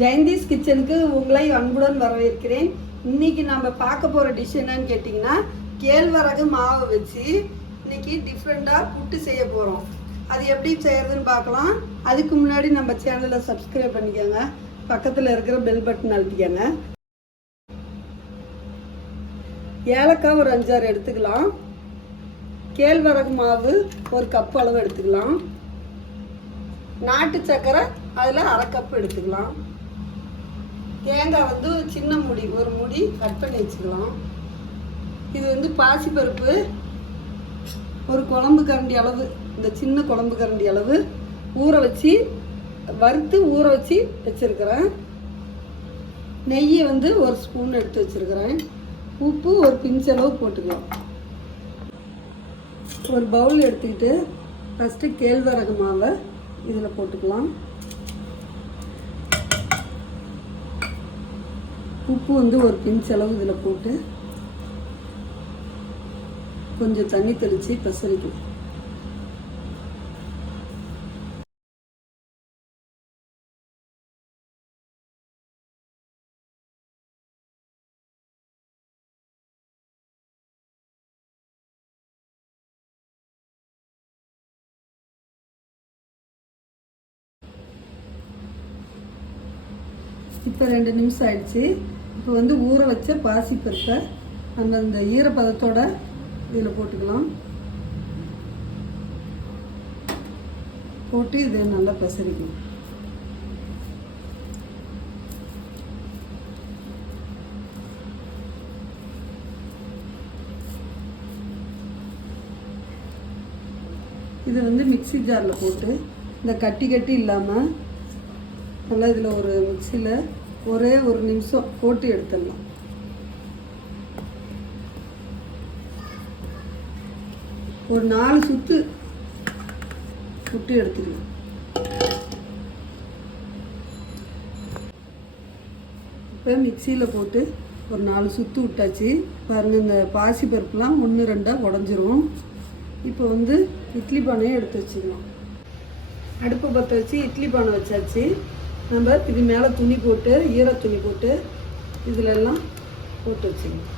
ஜெயந்திஸ் கிச்சனுக்கு உங்களை அன்புடன் வரவேற்கிறேன். இன்னைக்கு நம்ம பார்க்க போகிற டிஷ் என்னன்னு கேட்டிங்கன்னா, கேழ்வரகு மாவை வச்சு இன்னைக்கு டிஃப்ரெண்ட்டாக புட்டு செய்ய போகிறோம். அது எப்படி செய்யறதுன்னு பார்க்கலாம். அதுக்கு முன்னாடி நம்ம சேனலை சப்ஸ்கிரைப் பண்ணிக்கோங்க, பக்கத்தில் இருக்கிற பெல் பட்டன் அழுத்திக்கோங்க. ஏலக்காய் ஒரு 5-6 எடுத்துக்கலாம். கேழ்வரகு மாவு ஒரு கப் அளவு எடுத்துக்கலாம். நாட்டு சக்கரை அதில் 1/2 கப் எடுத்துக்கலாம். தேங்காய் வந்து சின்ன முடி ஒரு முடி கட் பண்ணி வச்சுக்கலாம். இது பாசிப்பருப்பு ஒரு குழம்பு கரண்டி அளவு, இந்த சின்ன குழம்பு கரண்டி அளவு ஊற வச்சு வறுத்து ஊற வச்சு வச்சுருக்கிறேன். நெய்யை ஒரு ஸ்பூன் எடுத்து வச்சுருக்கிறேன். உப்பு ஒரு பிஞ்சளவு போட்டுக்கலாம். ஒரு பவுல் எடுத்துக்கிட்டு ஃபஸ்ட்டு கேழ்வரகு மாவை இதில் போட்டுக்கலாம். உப்பு ஒரு பிஞ்சளவு இதில் போட்டு கொஞ்சம் தண்ணி தெளித்து பசரிக்கும். இப்போ 2 நிமிஷம் ஆயிடுச்சு. இப்போ ஊற வச்ச பாசிப்பருப்பை அந்த ஈரப்பதத்தோட இதில் போட்டுக்கலாம். போட்டு இதை நல்லா பசரிக்கணும். இது மிக்ஸி ஜாரில் போட்டு இந்த கட்டி இல்லாமல் நல்லா இதில் ஒரு மிக்ஸியில் ஒரே ஒரு நிமிஷம் போட்டு எடுத்துடலாம். ஒரு 4 சுற்று விட்டு எடுத்துக்கலாம். இப்போ மிக்சியில் போட்டு ஒரு 4 சுற்று விட்டாச்சு. பாருங்கள், இந்த பாசி பருப்புலாம் 1-2 உடஞ்சிரும். இப்போ இட்லி பானையை எடுத்து வச்சுக்கலாம். அடுப்பை பற்ற வச்சு இட்லி பானை வச்சாச்சு. நம்ம இது மேலே துணி போட்டு ஈர துணி போட்டு இதிலெல்லாம் போட்டு வச்சுக்கலாம்.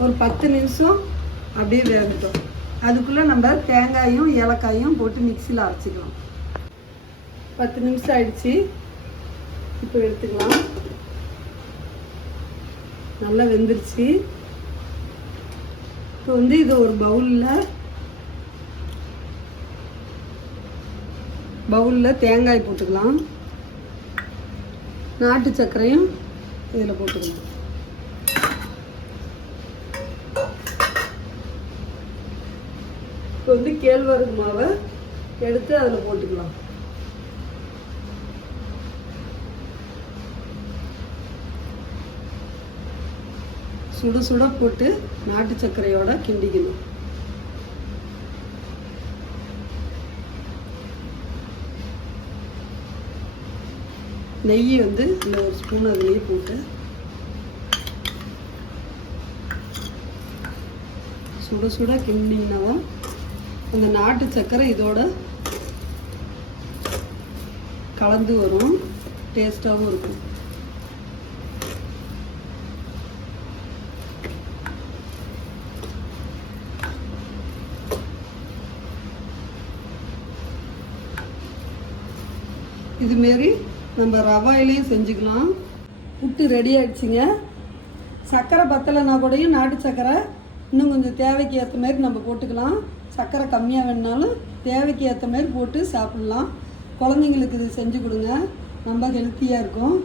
ஒரு 10 நிமிஷம் அப்படியே வேகட்டும். அதுக்குள்ளே நம்ம தேங்காயும் ஏலக்காயும் போட்டு மிக்சியில் அரைச்சிக்கலாம். 10 நிமிஷம் ஆயிடுச்சு. இப்போ எடுத்துக்கலாம். நல்லா வெந்துருச்சு. இப்போ இது ஒரு பவுலில் தேங்காய் போட்டுக்கலாம். நாட்டு சர்க்கரையும் இதில் போட்டுக்கலாம். இப்போ கேழ்வரகு மாவை எடுத்து அதில் போட்டுக்கலாம். சுட சுட போட்டு நாட்டு சர்க்கரையோட கிண்டிக்கணும். நெய் இல்லை ஒரு ஸ்பூன் அதுலேயே போட்டு சுட சுட கிண்டிங்கன்னா தான் அந்த நாட்டு சர்க்கரை இதோட கலந்து வரும். டேஸ்டாகவும் இருக்கும். இதுமாரி நம்ம ரவாயிலையும் செஞ்சுக்கலாம். புட்டு ரெடி ஆகிடுச்சிங்க. சர்க்கரை பத்தலைன்னா கூடயும் நாட்டு சர்க்கரை இன்னும் கொஞ்சம் தேவைக்கு ஏற்ற மாதிரி நம்ம போட்டுக்கலாம். சர்க்கரை கம்மியாக வேணுனாலும் தேவைக்கு ஏற்ற மாதிரி போட்டு சாப்பிட்லாம். குழந்தைங்களுக்கு இது செஞ்சு கொடுங்க, ரொம்ப ஹெல்த்தியாக இருக்கும்.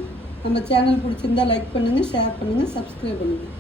நம்ம சேனல் பிடிச்சிருந்தா லைக் பண்ணுங்கள், ஷேர் பண்ணுங்கள், சப்ஸ்கிரைப் பண்ணுங்கள்.